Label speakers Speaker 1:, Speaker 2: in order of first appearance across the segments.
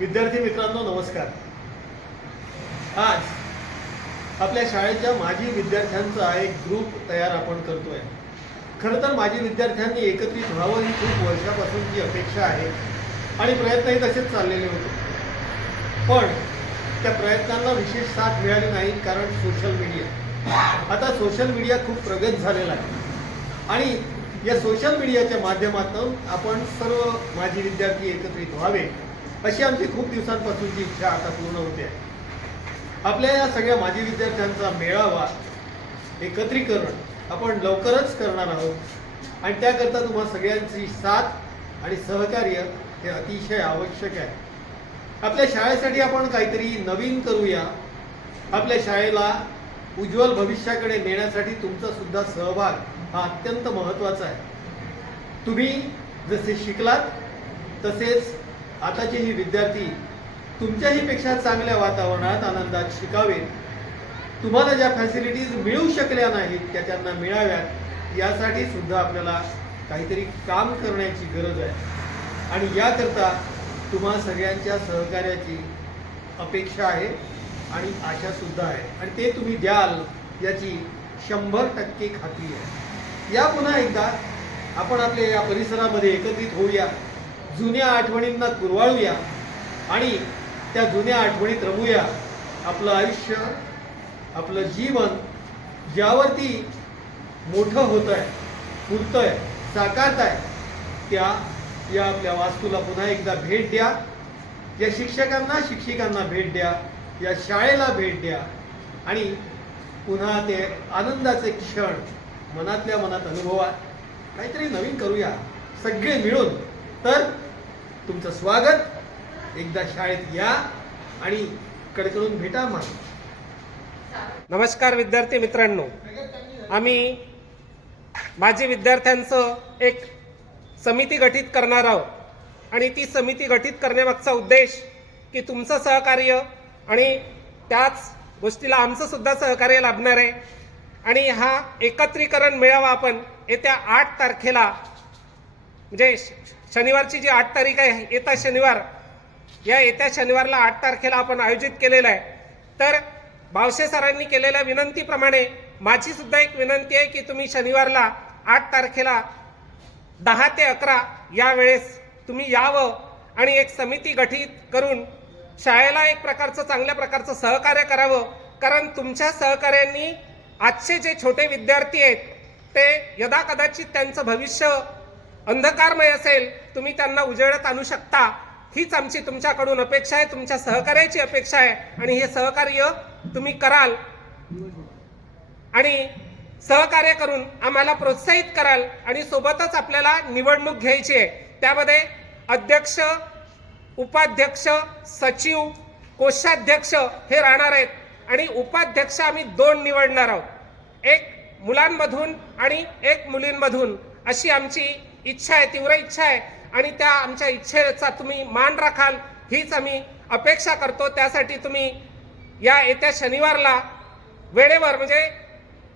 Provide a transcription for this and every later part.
Speaker 1: विद्यार्थी मित्रांनो नमस्कार. आज आपल्या शाळेच्या माजी विद्यार्थ्यांचा एक ग्रुप तयार आपण करतोय. खरं तर माजी विद्यार्थ्यांनी एकत्रित व्हावं ही खूप वर्षापासूनची अपेक्षा आहे आणि प्रयत्नही तसेच चाललेले होते. पण त्या प्रयत्नांना विशेष साथ मिळाली नाही कारण सोशल मीडिया आता सोशल मीडिया खूप प्रगत झालेला आहे. आणि या सोशल मीडियाच्या माध्यमातून आपण सर्व माजी विद्यार्थी एकत्रित व्हावे अशी आमची खूप दिवसांपासूनची इच्छा आता पूर्ण होते. आहे आपल्या या सगळ्या माजी विद्यार्थ्यांचा मेळावा एकत्रीकरण आपण लवकरच करणार आहोत. आणि त्याकरता तुम्हा सगळ्यांची साथ आणि सहकार्य हे अतिशय आवश्यक आहे. आपल्या शाळेसाठी आपण काहीतरी नवीन करूया. आपल्या शाळेला उज्ज्वल भविष्याकडे नेण्यासाठी तुमचा सुद्धा सहभाग हा अत्यंत महत्त्वाचा आहे. तुम्ही जसे शिकलात तसेच आताचेही विद्यार्थी तुमच्याही पेक्षा चांगल्या वातावरणात आनंदात शिकावेत. तुम्हाला ज्या फॅसिलिटीज मिळू शकल्या नाहीत त्या त्यांना मिळाव्यात यासाठी सुद्धा आपल्याला काहीतरी काम करण्याची गरज आहे. आणि याकरता तुम्हा सगळ्यांच्या सहकार्याची अपेक्षा आहे आणि आशा सुद्धा आहे. आणि ते तुम्ही द्याल याची शंभर टक्के खात्री आहे. या पुन्हा एकदा आपण आपल्या या परिसरामध्ये एकत्रित होऊया. जुन्या आठवणींना कुरवाळूया आणि त्या जुन्या आठवणीत रमूया. आपलं आयुष्य आपलं जीवन ज्यावरती मोठं होतं आहे फुलतंय साकारत आहे त्या या आपल्या वास्तूला पुन्हा एकदा भेट द्या. या शिक्षकांना शिक्षिकांना भेट द्या. या शाळेला भेट द्या. आणि पुन्हा ते आनंदाचे क्षण मनातल्या मनात अनुभवा. काहीतरी नवीन करूया. सगळे मिळून. तर तुमचं स्वागत. एकदा शाळेत या आणि कडकडून भेटा मग.
Speaker 2: नमस्कार विद्यार्थी मित्रांनो. आम्ही माझी विद्यार्थ्यांचं एक समिती गठीत करणार आहोत. आणि ती समिती गठीत करण्यामागचा उद्देश की तुमचं सहकार्य आणि त्याच गोष्टीला आमचं सुद्धा सहकार्य लाभणार आहे. आणि हा एकत्रीकरण मेळावा आपण येत्या आठ तारखेला म्हणजे शनिवारची जी आठ तारीख आहे येत्या शनिवार या येत्या शनिवारला आठ तारखेला आपण आयोजित केलेलं आहे. तर बावसे सरांनी केलेल्या विनंतीप्रमाणे माझी सुद्धा एक विनंती आहे की तुम्ही शनिवारला आठ तारखेला दहा ते अकरा या वेळेस तुम्ही यावं आणि एक समिती गठीत करून शाळेला एक प्रकारचं चांगल्या प्रकारचं सहकार्य करावं. कारण तुमच्या सहकार्यांनी आजचे जे छोटे विद्यार्थी आहेत ते यदा कदाचित त्यांचं भविष्य अंधकारमय असेल तुम्ही त्यांना उजेडत आणू शकता. हीच आमची तुमच्याकडून अपेक्षा आहे तुमच्या सहकार्याची अपेक्षा आहे. आणि हे सहकार्य तुम्ही कराल. आणि सहकार्य करून आम्हाला प्रोत्साहित कराल आणि सोबतच आपल्याला निवडणूक घ्यायची आहे. त्यामध्ये अध्यक्ष उपाध्यक्ष सचिव कोषाध्यक्ष हे राहणार आहेत. आणि उपाध्यक्ष आम्ही दोन निवडणार आहोत. एक मुलांमधून आणि एक मुलींमधून अशी आमची इच्छा आहे तीव्र इच्छा आहे. आणि त्या आमच्या इच्छेचा तुम्ही मान राखाल हीच आम्ही अपेक्षा करतो. त्यासाठी तुम्ही या येत्या शनिवारला वेळेवर म्हणजे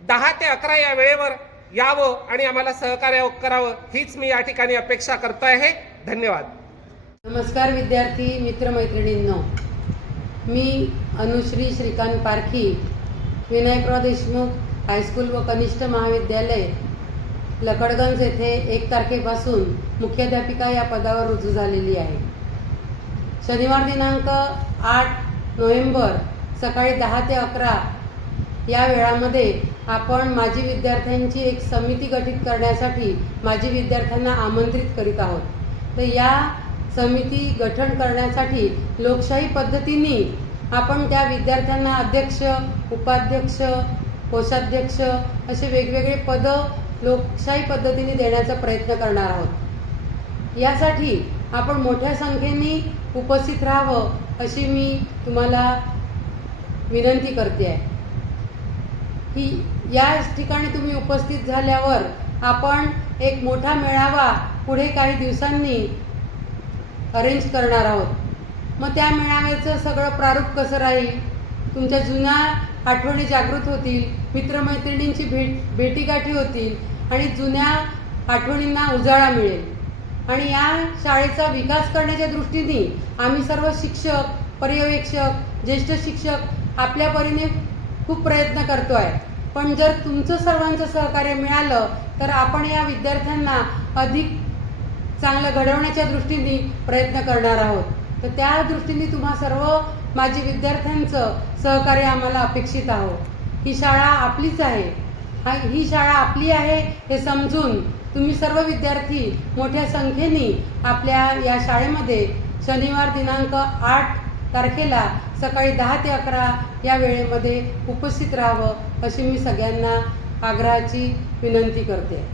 Speaker 2: दहा ते अकरा या वेळेवर यावं आणि आम्हाला सहकार्य करावं हीच मी या ठिकाणी अपेक्षा करतो आहे. धन्यवाद.
Speaker 3: नमस्कार विद्यार्थी मित्रमैत्रिणींनो. मी अनुश्री श्रीकांत पारखी विनायकराव देशमुख हायस्कूल व कनिष्ठ महाविद्यालय लकडगंज येथे एक तारखेपासून मुख्याध्यापिका या पदावर रुजू झालेली आहे. शनिवार दिनांक आठ नोव्हेंबर सकाळी दहा ते अकरा या वेळामध्ये आपण माजी विद्यार्थ्यांची एक समिती गठीत करण्यासाठी माजी विद्यार्थ्यांना आमंत्रित करीत आहोत. तर या समिती गठन करण्यासाठी लोकशाही पद्धतीने आपण त्या विद्यार्थ्यांना अध्यक्ष उपाध्यक्ष कोषाध्यक्ष असे वेगवेगळे पदं लोकशाही पद्धतीने देण्याचा प्रयत्न करणार आहोत. यासाठी आपण मोठ्या संख्येने उपस्थित राहावं अशी मी तुम्हाला विनंती करते. आहे ही या ठिकाणी तुम्ही उपस्थित झाल्यावर आपण एक मोठा मेळावा पुढे काही दिवसांनी अरेंज करणार आहोत. मग त्या मेळाव्याचं सगळं प्रारूप कसं राहील? तुमच्या जुन्या आठवणी जागृत होतील मित्रमैत्रिणींची भेट भेटीगाठी होतील आणि जुन्या आठवणींना उजाळा मिळेल. आणि या शाळेचा विकास करण्याच्या दृष्टीने आम्ही सर्व शिक्षक पर्यवेक्षक ज्येष्ठ शिक्षक आपल्या परीने खूप प्रयत्न करतो आहे पण जर तुमचं सर्वांचं सहकार्य मिळालं तर आपण या विद्यार्थ्यांना अधिक चांगलं घडवण्याच्या दृष्टीने प्रयत्न करणार आहोत. तर त्या दृष्टीने तुम्हा सर्व माझी विद्यार्थ्यांचं सहकार्य आम्हाला अपेक्षित आहोत ही शाळा आपलीच आहे. हा ही शाळा आपली आहे हे समजून तुम्ही सर्व विद्यार्थी मोठ्या संख्येने आपल्या या शाळेमध्ये शनिवार दिनांक आठ तारखेला सकाळी दहा ते अकरा या वेळेमध्ये उपस्थित राहावं अशी मी सगळ्यांना आग्रहाची विनंती करते.